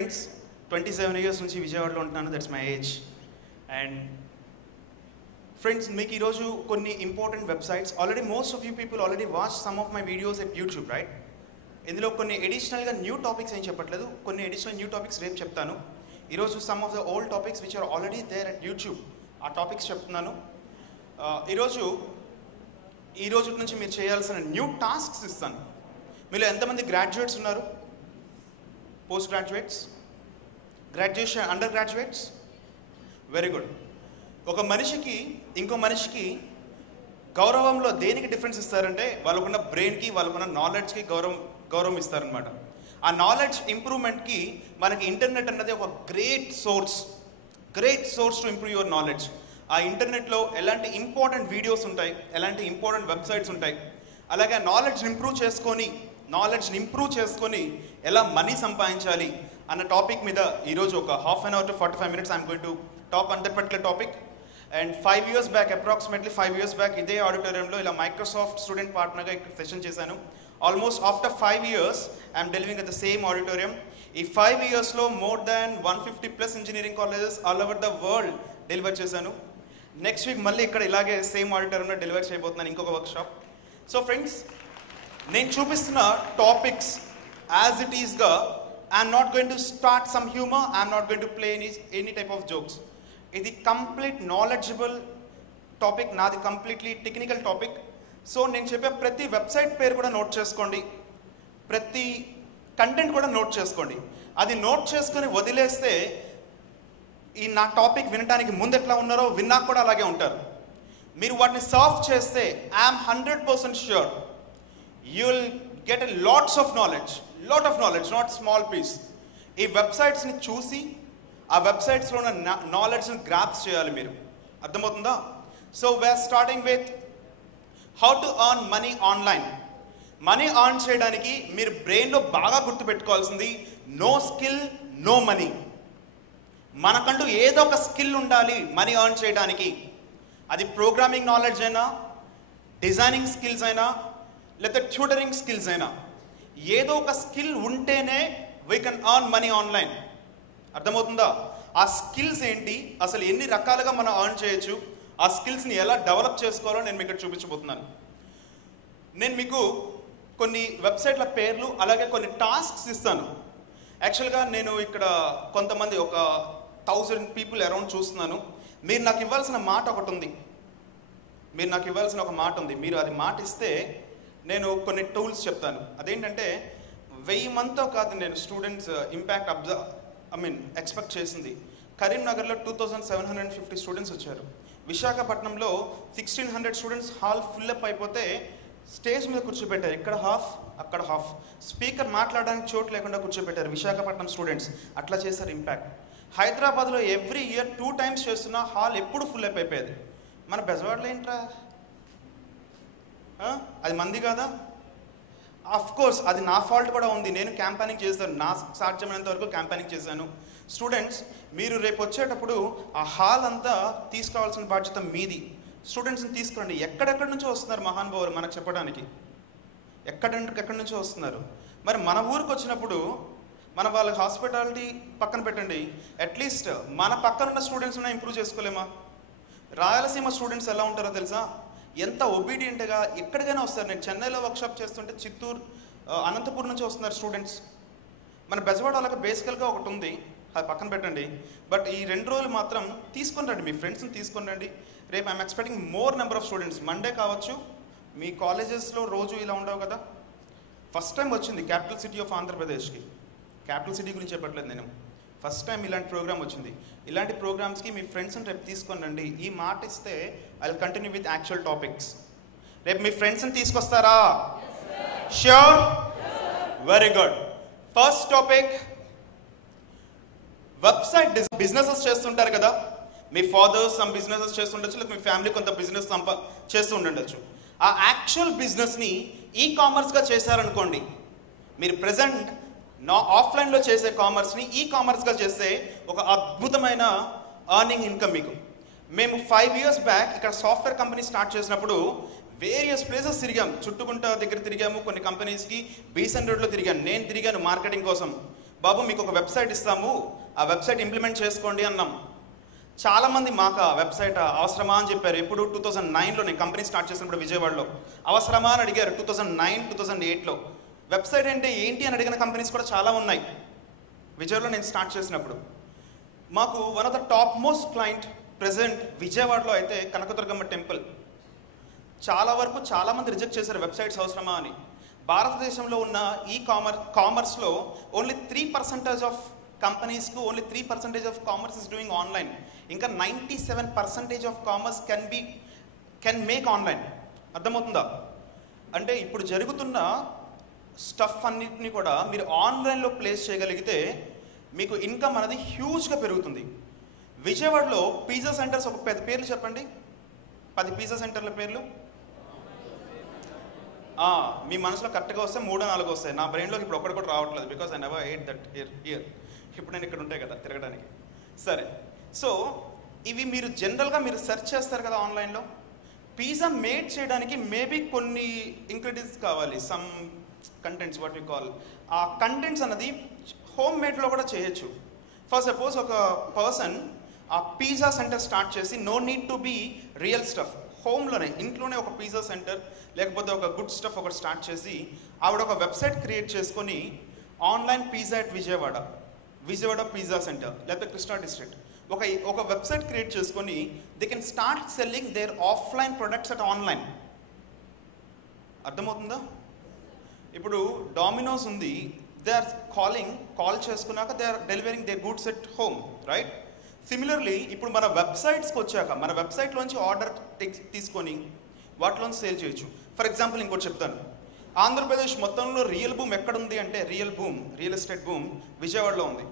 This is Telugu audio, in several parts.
Friends, 27 years నుంచి విజయవాడలో ఉంటున్నాను. That's my age. And friends, మీకు ఈరోజు కొన్ని important websites already most of you people already watch some of my videos at YouTube, right? ఇందులో కొన్ని ఎడిషనల్గా న్యూ టాపిక్స్ ఏం చెప్పట్లేదు, కొన్ని అడిషనల్ న్యూ టాపిక్స్ రేపు చెప్తాను. ఈరోజు some of the old topics which are already there at YouTube, ఆ టాపిక్స్ చెప్తున్నాను. ఈరోజు నుంచి మీరు చేయాల్సిన న్యూ టాస్క్స్ ఇస్తాను. మీలో ఎంతమంది గ్రాడ్యుయేట్స్ ఉన్నారు? Post graduates, graduation, under graduates? Very good. ఒక మనిషికి ఇంకో మనిషికి గౌరవంలో దేనికి డిఫరెన్స్ ఇస్తారంటే వాళ్ళకున్న బ్రెయిన్కి, వాళ్ళకున్న నాలెడ్జ్కి గౌరవం ఇస్తారనమాట. ఆ నాలెడ్జ్ ఇంప్రూవ్మెంట్కి మనకి ఇంటర్నెట్ అన్నది ఒక great source to improve your knowledge. ఆ ఇంటర్నెట్లో ఎలాంటి ఇంపార్టెంట్ వీడియోస్ ఉంటాయి, ఎలాంటి ఇంపార్టెంట్ వెబ్సైట్స్ ఉంటాయి. అలాగే నాలెడ్జ్ని ఇంప్రూవ్ చేసుకొని ఎలా మనీ సంపాదించాలి అన్న టాపిక్ మీద ఈరోజు ఒక half an hour to 45 minutes I'm going to talk on that particular topic. And 5 years back, approximately 5 years back ఇదే ఆడిటోరియంలో ఇలా మైక్రోసాఫ్ట్ స్టూడెంట్ పార్ట్నర్గా ఇక్కడ సెషన్ చేశాను. Almost after 5 years I'm delivering at the same auditorium. ఈ 5 yearsలో more than 150+ engineering colleges all over the world deliver చేశాను. నెక్స్ట్ వీక్ మళ్ళీ ఇక్కడ ఇలాగే సేమ్ ఆడిటోరియంలో డెలివర్ చేయబోతున్నాను ఇంకొక వర్క్షాప్. సో ఫ్రెండ్స్, నేను చూపిస్తున్న టాపిక్స్ యాజ్ ఇట్ ఈస్గా, I'm not going to start some humour, I'm not going to play any type of jokes. ఇది కంప్లీట్ నాలెడ్జబుల్ టాపిక్, నాది కంప్లీట్లీ టెక్నికల్ టాపిక్. సో నేను చెప్పే ప్రతి వెబ్సైట్ పేరు కూడా నోట్ చేసుకోండి, ప్రతి కంటెంట్ కూడా నోట్ చేసుకోండి. అది నోట్ చేసుకొని వదిలేస్తే ఈ నా టాపిక్ వినడానికి ముందు ఎట్లా ఉన్నారో విన్నాక కూడా అలాగే ఉంటారు. మీరు వాటిని సర్వ్ చేస్తే I'm 100% sure you will get a lot of knowledge, not small piece. ఈ వెబ్సైట్స్ని చూసి ఆ వెబ్సైట్స్లో ఉన్న నాలెడ్జ్ని గ్రాప్స్ చేయాలి మీరు. అర్థమవుతుందా? So we're starting with how to earn money online. Money earn చేయడానికి మీరు బ్రెయిన్లో బాగా గుర్తుపెట్టుకోవాల్సింది నో స్కిల్ నో మనీ. మనకంటూ ఏదో ఒక స్కిల్ ఉండాలి మనీ ఎర్న్ చేయడానికి. అది ప్రోగ్రామింగ్ నాలెడ్జ్ అయినా, డిజైనింగ్ స్కిల్స్ అయినా, లేదా ట్యూటరింగ్ స్కిల్స్ అయినా, ఏదో ఒక స్కిల్ ఉంటేనే we can earn money online. అర్థమవుతుందా? ఆ స్కిల్స్ ఏంటి, అసలు ఎన్ని రకాలుగా మనం ఎర్న్ చేయొచ్చు, ఆ స్కిల్స్ని ఎలా డెవలప్ చేసుకోవాలో నేను మీకు ఇక్కడ చూపించబోతున్నాను. నేను మీకు కొన్ని వెబ్సైట్ల పేర్లు అలాగే కొన్ని టాస్క్స్ ఇస్తాను. యాక్చువల్గా నేను ఇక్కడ కొంతమంది ఒక 1000 people అరౌండ్ చూస్తున్నాను. మీరు నాకు ఇవ్వాల్సిన మాట ఒకటి ఉంది, మీరు అది మాట ఇస్తే నేను కొన్ని టూల్స్ చెప్తాను. అదేంటంటే 1000 మందితో కాదు నేను స్టూడెంట్స్ ఇంపాక్ట్ ఎక్స్పెక్ట్ చేసింది. కరీంనగర్లో 2750 స్టూడెంట్స్ వచ్చారు. విశాఖపట్నంలో 1600 స్టూడెంట్స్ హాల్ ఫుల్లప్ అయిపోతే స్టేజ్ మీద కూర్చోబెట్టారు. ఇక్కడ హాఫ్, అక్కడ హాఫ్, స్పీకర్ మాట్లాడడానికి చోటు లేకుండా కూర్చోబెట్టారు విశాఖపట్నం స్టూడెంట్స్. అట్లా చేశారు ఇంపాక్ట్. హైదరాబాద్లో ఎవ్రీ ఇయర్ 2 times చేస్తున్న హాల్ ఎప్పుడు ఫుల్లప్ అయిపోయేది. మన బెజవాడలో ఏంట్రా, అది మంది కాదా? ఆఫ్ కోర్స్ అది నా ఫాల్ట్ కూడా ఉంది. నేను క్యాంపెయినింగ్ చేశాను, నా సాధ్యమైనంత వరకు క్యాంపెయినింగ్ చేశాను. స్టూడెంట్స్, మీరు రేపు వచ్చేటప్పుడు ఆ హాల్ అంతా తీసుకోవాల్సిన బాధ్యత మీది. స్టూడెంట్స్ని తీసుకురండి. ఎక్కడెక్కడి నుంచో వస్తున్నారు మహానుభావులు మనకు చెప్పడానికి, ఎక్కడి నుంచో వస్తున్నారు. మరి మన ఊరికి వచ్చినప్పుడు మన వాళ్ళ హాస్పిటాలిటీ పక్కన పెట్టండి, అట్లీస్ట్ మన పక్కన ఉన్న స్టూడెంట్స్ని ఇంప్రూవ్ చేసుకోలేమా? రాయలసీమ స్టూడెంట్స్ ఎలా ఉంటారో తెలుసా? ఎంత ఒబీడియంట్గా ఎక్కడికైనా వస్తారు. నేను చెన్నైలో వర్క్షాప్ చేస్తుంటే చిత్తూరు, అనంతపురం నుంచి వస్తున్నారు స్టూడెంట్స్. మన బెజవాడ వాళ్ళకి బేసికల్గా ఒకటి ఉంది, అది పక్కన పెట్టండి. బట్ ఈ 2 రోజులు మాత్రం తీసుకొని రండి, మీ ఫ్రెండ్స్ని తీసుకొని రండి. రేపు I'm expecting more number of students. Monday కావచ్చు, మీ కాలేజెస్లో రోజు ఇలా ఉండవు కదా. ఫస్ట్ టైం వచ్చింది క్యాపిటల్ సిటీ ఆఫ్ ఆంధ్రప్రదేశ్కి. క్యాపిటల్ సిటీ గురించి చెప్పట్లేదు నేను, ఫస్ట్ టైం ఇలాంటి ప్రోగ్రామ్ వచ్చింది. ఇలాంటి ప్రోగ్రామ్స్కి మీ ఫ్రెండ్స్ని రేపు తీసుకొని రండి. ఈ మాట ఇస్తే I will continue with actual topics. రేపు మీ ఫ్రెండ్స్ని తీసుకొస్తారా? Sure? Very good. First topic, website businesses చేస్తుంటారు కదా. మీ ఫాదర్ సమ్ బిజినెసెస్ చేస్తుండొచ్చు, లేదా మీ ఫ్యామిలీ కొంత బిజినెస్ చేస్తూ ఉండొచ్చు. ఆ యాక్చువల్ బిజినెస్ని ఈ-కామర్స్గా చేశారనుకోండి, మీరు ప్రెజెంట్ ఆఫ్లైన్లో చేసే కామర్స్ని ఈ-కామర్స్గా చేస్తే ఒక అద్భుతమైన ఎర్నింగ్ ఇన్కమ్ మీకు. మేము 5 years బ్యాక్ ఇక్కడ సాఫ్ట్వేర్ కంపెనీ స్టార్ట్ చేసినప్పుడు వేరియస్ ప్లేసెస్ తిరిగాము. చుట్టుకుంట దగ్గర తిరిగాము, కొన్ని కంపెనీస్కి బీసెంట్ రోడ్లో తిరిగాను. నేను తిరిగాను మార్కెటింగ్ కోసం. బాబు మీకు ఒక వెబ్సైట్ ఇస్తాము, ఆ వెబ్సైట్ ఇంప్లిమెంట్ చేసుకోండి అన్నాం. చాలామంది మాకు ఆ వెబ్సైట్ అవసరమా అని చెప్పారు. ఎప్పుడు 2009లో నేను కంపెనీ స్టార్ట్ చేసినప్పుడు విజయవాడలో అవసరమా అని అడిగారు. 2009, 2008లో వెబ్సైట్ అంటే ఏంటి అని అడిగిన కంపెనీస్ కూడా చాలా ఉన్నాయి. విజయవాడలో నేను స్టార్ట్ చేసినప్పుడు మాకు one of the top most client present విజయవాడలో అయితే కనకదుర్గమ్మ టెంపుల్. చాలా వరకు చాలామంది రిజెక్ట్ చేశారు వెబ్సైట్స్ అవసరమా అని. భారతదేశంలో ఉన్న కామర్స్లో ఓన్లీ 3% ఆఫ్ కంపెనీస్కు only 3% of commerce is doing online. ఇంకా 97% of commerce can make online. అర్థమవుతుందా? అంటే ఇప్పుడు జరుగుతున్న స్టఫ్ అన్నిటిని కూడా మీరు ఆన్లైన్లో ప్లేస్ చేయగలిగితే మీకు ఇన్కమ్ అనేది హ్యూజ్గా పెరుగుతుంది. విజయవాడలో పిజ్జా సెంటర్స్ ఒక 10 పేర్లు చెప్పండి. 10 పిజ్జా సెంటర్ల పేర్లు మీ మనసులో కరెక్ట్గా వస్తే 3-4 వస్తాయి. నా బ్రెయిన్లోకి ఇప్పుడు ఒక్కటి కూడా రావట్లేదు, because I never eight that year. ఇప్పుడు నేను ఇక్కడ ఉంటాయి కదా తిరగడానికి. సరే, సో ఇవి మీరు జనరల్గా మీరు సెర్చ్ చేస్తారు కదా ఆన్లైన్లో. పిజ్జా మేడ్ చేయడానికి మేబీ కొన్ని ఇంగ్రీడియంట్స్ కావాలి, some contents what we call. ఆ కంటెంట్స్ అన్నది హోమ్ మేడ్లో కూడా చేయొచ్చు. ఫర్ సపోజ్ ఒక పర్సన్ ఆ పిజ్జా సెంటర్ స్టార్ట్ చేసి no need to be real stuff, హోమ్లోనే ఇంట్లోనే ఒక పిజ్జా సెంటర్ లేకపోతే ఒక గుడ్ స్టఫ్ ఒకటి స్టార్ట్ చేసి ఆవిడ ఒక వెబ్సైట్ క్రియేట్ చేసుకొని online pizza at Vijayawada pizza centre లేకపోతే కృష్ణా డిస్ట్రిక్ట్ ఒక వెబ్సైట్ క్రియేట్ చేసుకొని they can start selling their offline products at online. అర్థమవుతుందా? ఇప్పుడు డామినోస్ ఉంది, దే ఆర్ కాల్ చేసుకున్నాక they are delivering the goods at home, right? Similarly ఇప్పుడు మన వెబ్సైట్స్కి వచ్చాక మన వెబ్సైట్లోంచి ఆర్డర్ తీసుకొని వాటిలోంచి సేల్ చేయొచ్చు. ఫర్ ఎగ్జాంపుల్ ఇంకోటి చెప్తాను. ఆంధ్రప్రదేశ్ మొత్తంలో రియల్ బూమ్ ఎక్కడుంది అంటే రియల్ ఎస్టేట్ బూమ్ విజయవాడలో ఉంది.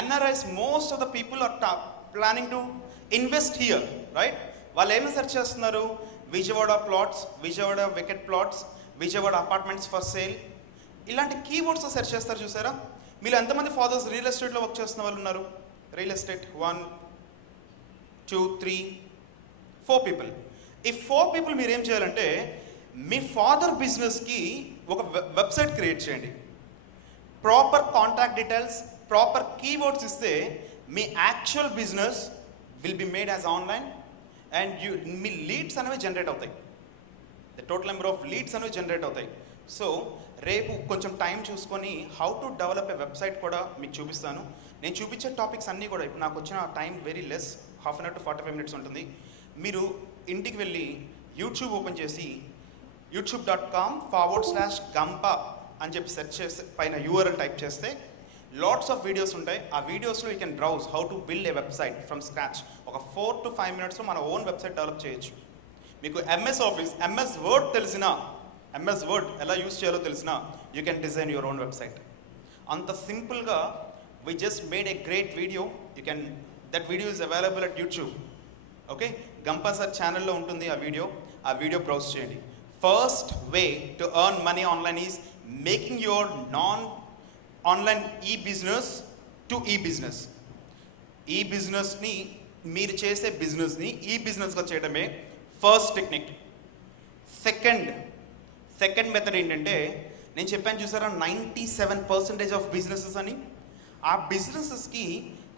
NRIs most of the people are planning to invest here, right? వాళ్ళు ఏమి సెర్చ్ చేస్తున్నారు? Vijayawada plots, Vijayawada vacant plots, Vijayawada apartments for sale, ఇలాంటి కీవర్డ్స్ సెర్చ్ చేస్తారు. చూసారా? మీరు ఎంతమంది ఫాదర్స్ రియల్ ఎస్టేట్లో వర్క్ చేస్తున్న వాళ్ళు ఉన్నారు? Real estate 1, 2, 3, 4 people. ఈ 4 పీపుల్ మీరు ఏం చేయాలంటే మీ ఫాదర్ బిజినెస్కి ఒక వెబ్సైట్ క్రియేట్ చేయండి. Proper contact details, proper keywords ఇస్తే మీ actual business will be made as online and మీ లీడ్స్ అనేవి జనరేట్ అవుతాయి. The total number of leads అనేవి జనరేట్ అవుతాయి. సో రేపు కొంచెం టైం చూసుకొని how to develop a website కూడా మీకు చూపిస్తాను. నేను చూపించే టాపిక్స్ అన్నీ కూడా ఇప్పుడు నాకు వచ్చిన time very less, half an hour to 45 minutes ఉంటుంది. మీరు ఇంటికి వెళ్ళి యూట్యూబ్ ఓపెన్ చేసి youtube.com/gampa అని చెప్పి సెర్చ్ చేస్తే పైన URL టైప్ చేస్తే లాట్స్ ఆఫ్ వీడియోస్ ఉంటాయి. ఆ వీడియోస్లో you can browse how to build a website from scratch. ఒక 4 to 5 minutesలో మన ఓన్ వెబ్సైట్ డెవలప్ చేయొచ్చు. మీకు MS Office, MS Word తెలిసినా, MS Word ఎలా యూజ్ చేయాలో తెలిసినా you can design your own website. అంత సింపుల్గా we just made a great video. That video is available at YouTube. Okay, Gampa sir channel lo untundi ఆ వీడియో బ్రౌజ్ చేయండి. First way to earn money online is making your online business to business. ఈ బిజినెస్ని మీరు చేసే బిజినెస్ని బిజినెస్గా చేయడమే ఫస్ట్ టెక్నిక్. సెకండ్ మెథడ్ ఏంటంటే నేను చెప్పాను చూసారా 97% ఆఫ్ బిజినెసెస్ అని. ఆ బిజినెసెస్కి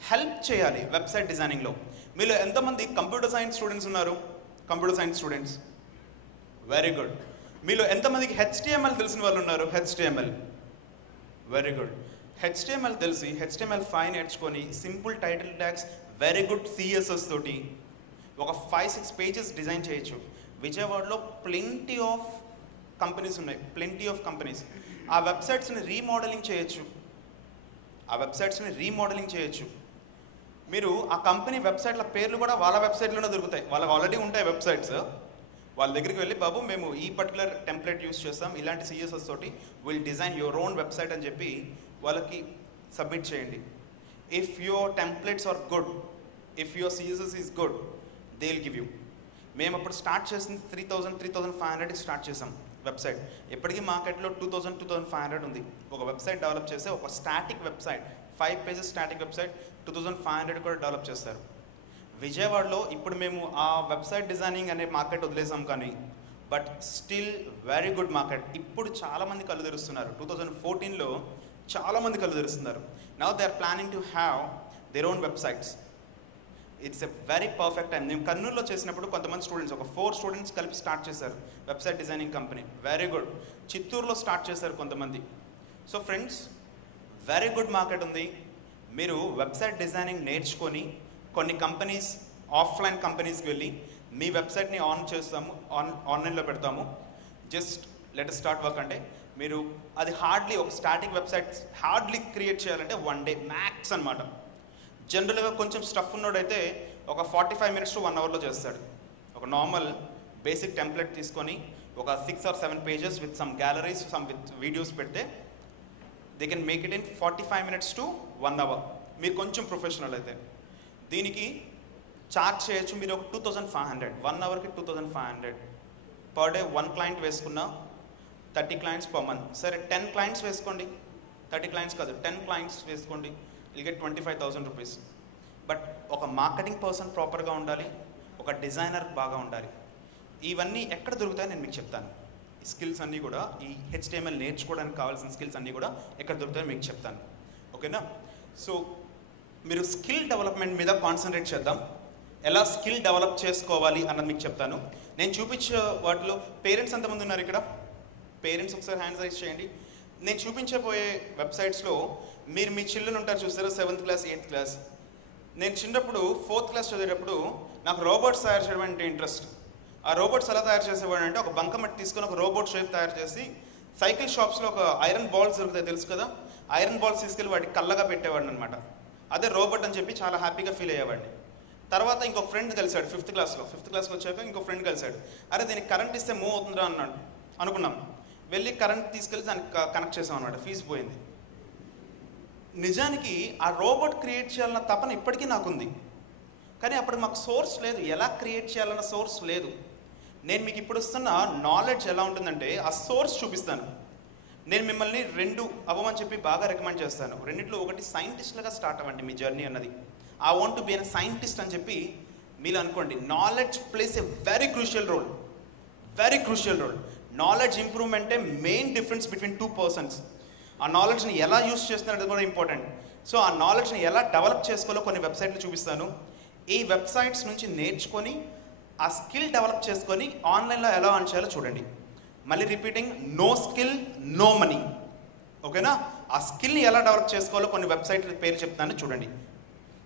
హెల్ప్ చేయాలి వెబ్సైట్ డిజైనింగ్లో. మీలో ఎంతమంది కంప్యూటర్ సైన్స్ స్టూడెంట్స్ ఉన్నారు? Computer science students, very good. మీలో ఎంతమందికి HTML తెలిసిన వాళ్ళు ఉన్నారు? HTML, very good. HTML తెలిసి HTML5 నేర్చుకొని simple title tags, very good CSS తోటి ఒక 5-6 pages డిజైన్ చేయొచ్చు. విజయవాడలో ప్లెంటీ ఆఫ్ కంపెనీస్ ఉన్నాయి, ప్లెంటీ ఆఫ్ కంపెనీస్. ఆ వెబ్సైట్స్ని రీమోడలింగ్ చేయొచ్చు. మీరు ఆ కంపెనీ వెబ్సైట్ల పేర్లు కూడా వాళ్ళ వెబ్సైట్లోనే దొరుకుతాయి. వాళ్ళకి ఆల్రెడీ ఉంటాయి వెబ్సైట్స్. వాళ్ళ దగ్గరికి వెళ్ళి బాబు మేము ఈ పర్టికులర్ టెంప్లెట్ యూస్ చేస్తాం, ఇలాంటి CSS తోటి will design your own website అని చెప్పి వాళ్ళకి సబ్మిట్ చేయండి. If your templates are good, if your CSS is good, they will give you. మేము అప్పుడు స్టార్ట్ చేసింది 3,000-3,500 స్టార్ట్ చేసాం వెబ్సైట్. ఎప్పటికీ మార్కెట్లో 2,000-2,500 ఉంది. ఒక వెబ్సైట్ డెవలప్ చేస్తే ఒక static website 5 pages static website 2,500 కూడా డెవలప్ చేస్తారు. విజయవాడలో ఇప్పుడు మేము ఆ వెబ్సైట్ డిజైనింగ్ అనే మార్కెట్ వదిలేసాం, కానీ but still very good market. ఇప్పుడు చాలామంది కళ్ళు తెరుస్తున్నారు. 2014లో చాలామంది కళ్ళు తెరుస్తున్నారు. Now they are planning to have their own websites. It's a very perfect time. నేను కర్నూలులో చేసినప్పుడు కొంతమంది స్టూడెంట్స్, ఒక 4 స్టూడెంట్స్ కలిపి స్టార్ట్ చేశారు website designing company. Very good. చిత్తూరులో స్టార్ట్ చేశారు కొంతమంది. So friends, very good market ఉంది. మీరు వెబ్సైట్ డిజైనింగ్ నేర్చుకొని కొన్ని కంపెనీస్, ఆఫ్లైన్ కంపెనీస్కి వెళ్ళి మీ వెబ్సైట్ని ఆన్లైన్లో పెడతాము, just let us start work. అంటే మీరు అది హార్డ్లీ ఒక స్టాటిక్ వెబ్సైట్ హార్డ్లీ క్రియేట్ చేయాలంటే 1 day మ్యాక్స్ అనమాట. జనరల్గా కొంచెం స్టఫ్ ఉన్నోడైతే ఒక 45 minutes to 1 hourలో చేస్తాడు. ఒక నార్మల్ బేసిక్ టెంప్లెట్ తీసుకొని ఒక 6 or 7 pages with some galleries, some with videos పెడితే they can make it in 45 minutes to 1 hour. మీరు కొంచెం ప్రొఫెషనల్ అయితే దీనికి చార్జ్ చేయొచ్చు. మీరు ఒక 2500, 1 hourకి 2500 పర్ డే. 1 client వేసుకున్నా 30 clients per month. సరే 10 clients వేసుకోండి, 30 clients కాదు 10 clients వేసుకోండి, you'll get 25,000 rupees. బట్ ఒక మార్కెటింగ్ పర్సన్ ప్రాపర్గా ఉండాలి, ఒక డిజైనర్ బాగా ఉండాలి. ఇవన్నీ ఎక్కడ దొరుకుతాయో నేను మీకు చెప్తాను. ఈ స్కిల్స్ అన్నీ కూడా, ఈ HTML నేర్చుకోవడానికి కావాల్సిన స్కిల్స్ అన్నీ కూడా ఎక్కడ దొరుకుతాయో మీకు చెప్తాను. ఓకేనా? సో మీరు స్కిల్ డెవలప్మెంట్ మీద కాన్సన్ట్రేట్ చేద్దాం. ఎలా స్కిల్ డెవలప్ చేసుకోవాలి అన్నది మీకు చెప్తాను. నేను చూపించే వాటిలో పేరెంట్స్ ఎంతమంది ఉన్నారు ఇక్కడ? పేరెంట్స్ ఒకసారి హ్యాండ్స్ రైజ్ చేయండి. నేను చూపించబోయే వెబ్సైట్స్లో మీరు మీ చిల్డ్రన్ ఉంటారు చూస్తారా, 7th class 8th class. నేను చిన్నప్పుడు 4th class చదివేటప్పుడు నాకు రోబోట్స్ తయారు చేయడం అంటే ఇంట్రెస్ట్. ఆ రోబోట్స్ ఎలా తయారు చేసేవాడు అంటే, ఒక బంకమట్టి తీసుకొని ఒక రోబోట్ షేప్ తయారు చేసి సైకిల్ షాప్స్లో ఒక ఐరన్ బాల్స్ దొరుకుతాయి తెలుసు కదా, ఐరన్ బాల్స్ తీసుకెళ్ళి వాటికి కళ్ళగా పెట్టేవాడిని అనమాట. అదే రోబోట్ అని చెప్పి చాలా హ్యాపీగా ఫీల్ అయ్యేవాడిని. తర్వాత ఇంకొక ఫ్రెండ్ కలిశాడు 5th classలో. 5th classకి వచ్చాక ఇంకో ఫ్రెండ్ కలిశాడు. అరే దీనికి కరెంట్ ఇస్తే మూవ్ అవుతుందా అన్నాడు. అనుకున్నాం, వెళ్ళి కరెంట్ తీసుకెళ్ళి దానికి కనెక్ట్ చేసాం అనమాట. ఫీజు పోయింది. నిజానికి ఆ రోబోట్ క్రియేట్ చేయాలన్న తపన ఇప్పటికీ నాకుంది, కానీ అప్పుడు మాకు సోర్స్ లేదు, ఎలా క్రియేట్ చేయాలన్న సోర్స్ లేదు. నేను మీకు ఇప్పుడు ఇస్తున్న నాలెడ్జ్ ఎలా ఉంటుందంటే ఆ సోర్స్ చూపిస్తాను. నేను మిమ్మల్ని 2 అవ్వమని చెప్పి బాగా రికమెండ్ చేస్తాను. రెండిట్లో ఒకటి సైంటిస్ట్లుగా స్టార్ట్ అవ్వండి మీ జర్నీ అన్నది. I want to be an scientist అని చెప్పి మీరు అనుకోండి. Knowledge plays a very crucial role, very crucial role. Knowledge ఇంప్రూవ్మెంటే మెయిన్ డిఫరెన్స్ బిట్వీన్ 2 persons. ఆ నాలెడ్జ్ని ఎలా యూస్ చేస్తున్నది కూడా ఇంపార్టెంట్. సో ఆ నాలెడ్జ్ని ఎలా డెవలప్ చేసుకోవాలో కొన్ని వెబ్సైట్లు చూపిస్తాను. ఈ వెబ్సైట్స్ నుంచి నేర్చుకొని ఆ స్కిల్ డెవలప్ చేసుకొని ఆన్లైన్లో ఎలా ఆన్ చేయాలో చూడండి. మళ్ళీ repeating, no skill no money. ఓకేనా? ఆ స్కిల్ని ఎలా డెవలప్ చేసుకోవాలో కొన్ని వెబ్సైట్ల పేరు చెప్తాను చూడండి.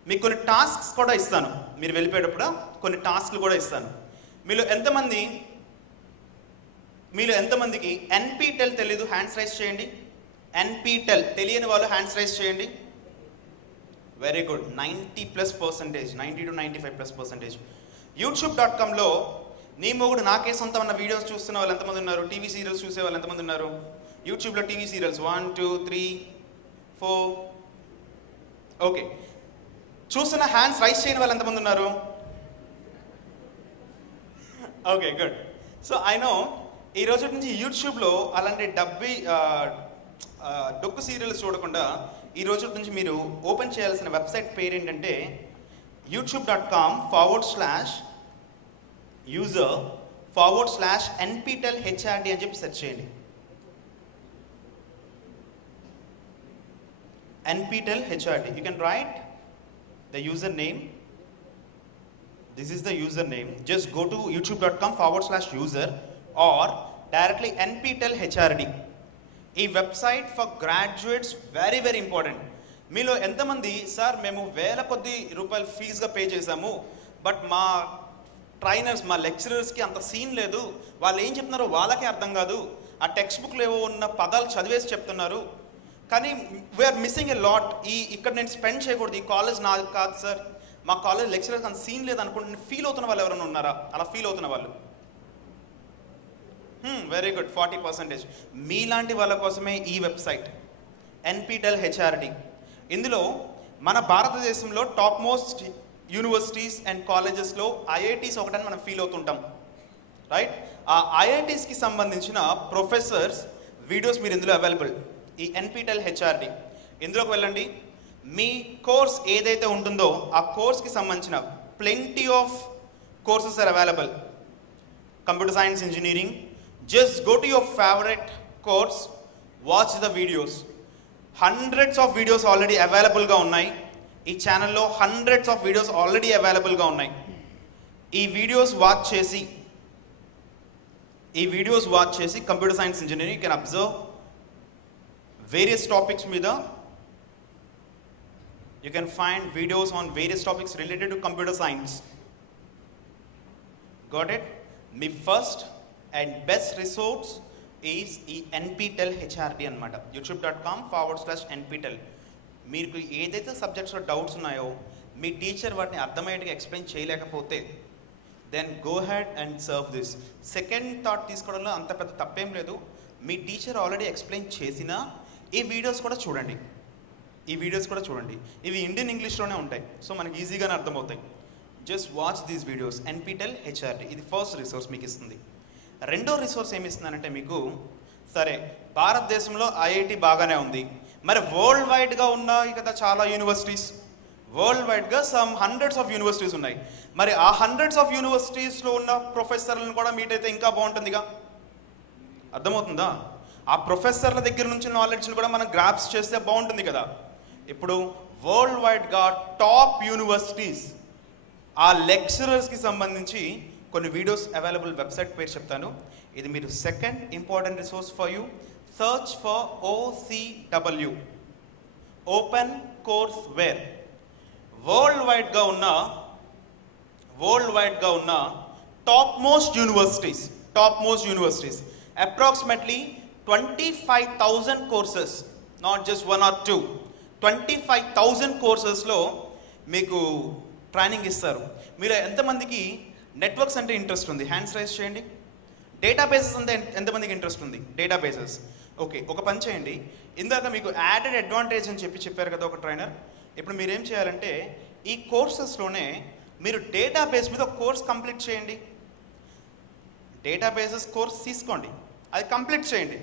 మీకు కొన్ని టాస్క్స్ కూడా ఇస్తాను. మీరు వెళ్ళిపోయేటప్పుడు కొన్ని టాస్క్లు కూడా ఇస్తాను. మీలో ఎంతమందికి NPTEL తెలీదు? హ్యాండ్స్ రైజ్ చేయండి. NPTEL తెలియని వాళ్ళు హ్యాండ్స్ రైజ్ చేయండి. Very good. 90+%, 90 to 95+%. youtube.comలో నీ మొగుడు నాకే సొంతం అన్న వీడియోస్ చూస్తున్న వాళ్ళు ఎంతమంది ఉన్నారు? టీవీ సీరియల్స్ చూసే వాళ్ళు ఎంతమంది ఉన్నారు? యూట్యూబ్లో టీవీ సీరియల్స్ 1 2 3 4. ఓకే. చూస్తున్న హ్యాండ్స్ రైజ్ చేయని వాళ్ళు ఎంతమంది ఉన్నారు? Okay, good. So I know ఈ రోజు నుంచి యూట్యూబ్లో అలాంటి డొక్కు సీరియల్స్ చూడకుండా ఈ రోజు నుంచి మీరు ఓపెన్ చేయాల్సిన వెబ్సైట్ పేరు ఏంటంటే youtube.com/user/NPTEL-HRD అని చెప్పి సెర్చ్ చేయండి. NPTEL-HRD. You can write the username. This is the username. Just go to youtube.com/user or directly NPTEL-HRD. ఈ website for graduates very very important. మీలో ఎంతమంది సార్ మేము వేల కొద్ది రూపాయలు ఫీజుగా పే చేశాము, బట్ మా ట్రైనర్స్, మా లెక్చరర్స్కి అంత సీన్ లేదు, వాళ్ళు ఏం చెప్తున్నారో వాళ్ళకే అర్థం కాదు, ఆ టెక్స్ట్ బుక్లో ఏవో ఉన్న పదాలు చదివేసి చెప్తున్నారు, కానీ వీఆర్ మిస్సింగ్ ఎ లాట్. ఇక్కడ నేను స్పెండ్ చేయకూడదు, ఈ కాలేజ్ నాది కాదు సార్, మా కాలేజ్ లెక్చరర్స్ అంత సీన్ లేదు అనుకుంటే ఫీల్ అవుతున్న వాళ్ళు ఎవరైనా ఉన్నారా? అలా ఫీల్ అవుతున్న వాళ్ళు వెరీ గుడ్, 40%. మీలాంటి వాళ్ళ కోసమే ఈ వెబ్సైట్ NPTEL-HRD. ఇందులో మన భారతదేశంలో టాప్ మోస్ట్ యూనివర్సిటీస్ అండ్ కాలేజెస్లో IITs ఒకటని మనం ఫీల్ అవుతుంటాం, రైట్? ఆ IITsకి సంబంధించిన ప్రొఫెసర్స్ వీడియోస్ మీరు ఇందులో అవైలబుల్. ఈ NPTEL-HRD ఇందులోకి వెళ్ళండి. మీ కోర్స్ ఏదైతే ఉంటుందో ఆ కోర్స్కి సంబంధించిన plenty of courses are available. Computer science, engineering. Just go to your favorite course, watch the videos. Hundreds of videos already అవైలబుల్గా ఉన్నాయి. ఈ ఛానల్లో హండ్రెడ్స్ ఆఫ్ వీడియోస్ ఆల్రెడీ అవైలబుల్గా ఉన్నాయి. ఈ వీడియోస్ వాచ్ చేసి computer science engineering you can observe various topics మీద. You can find videos on various topics related to computer science. Got it? My first and best resource is NPTEL HRD anamata. youtube.com/NPTEL. మీకు ఏదైతే సబ్జెక్ట్స్లో డౌట్స్ ఉన్నాయో మీ టీచర్ వాటిని అర్థమయ్యేట్టుగా ఎక్స్ప్లెయిన్ చేయలేకపోతే then go head and serve this. Second thought తీసుకోవడంలో అంత పెద్ద తప్పేం లేదు. మీ టీచర్ ఆల్రెడీ ఎక్స్ప్లెయిన్ చేసినా ఈ వీడియోస్ కూడా చూడండి. ఇవి ఇండియన్ ఇంగ్లీష్లోనే ఉంటాయి, సో మనకి ఈజీగానే అర్థమవుతాయి. Just watch these videos. NPTEL HRD ఇది ఫస్ట్ రిసోర్స్ మీకు ఇస్తుంది. రెండో రిసోర్స్ ఏమి ఇస్తుందనంటే మీకు, సరే భారతదేశంలో IIT బాగానే ఉంది, మరి వరల్డ్ వైడ్గా ఉన్నాయి కదా చాలా యూనివర్సిటీస్. వరల్డ్ వైడ్గా సమ్ హండ్రెడ్స్ ఆఫ్ యూనివర్సిటీస్ ఉన్నాయి. మరి ఆ హండ్రెడ్స్ ఆఫ్ యూనివర్సిటీస్లో ఉన్న ప్రొఫెసర్లను కూడా మీట్ అయితే ఇంకా బాగుంటుందిగా. అర్థమవుతుందా? ఆ ప్రొఫెసర్ల దగ్గర నుంచి నాలెడ్జ్ని కూడా మనం గ్రాప్స్ చేస్తే బాగుంటుంది కదా. ఇప్పుడు వరల్డ్ వైడ్గా టాప్ యూనివర్సిటీస్ ఆ లెక్చరర్స్కి సంబంధించి కొన్ని వీడియోస్ అవైలబుల్. వెబ్సైట్ పేరు చెప్తాను. ఇది మీరు second important resource for you. Search for OCW, open course ware. World వైడ్గా ఉన్న top most universities approximately 25,000 courses, not just 1 or 2, 25,000 కోర్సెస్లో మీకు ట్రైనింగ్ ఇస్తారు. మీరు ఎంతమందికి నెట్వర్క్స్ అంటే ఇంట్రెస్ట్ ఉంది? హ్యాండ్స్ రైజ్ చేయండి. డేటాబేసెస్ అంటే ఎంతమందికి ఇంట్రెస్ట్ ఉంది? డేటాబేసెస్. ఓకే, ఒక పని చేయండి. ఇందాక మీకు యాడెడ్ అడ్వాంటేజ్ అని చెప్పారు కదా ఒక ట్రైనర్. ఇప్పుడు మీరేం చేయాలంటే ఈ కోర్సెస్లోనే మీరు డేటాబేస్ మీద ఒక కోర్స్ కంప్లీట్ చేయండి. డేటాబేసెస్ కోర్స్ తీసుకోండి, అది కంప్లీట్ చేయండి.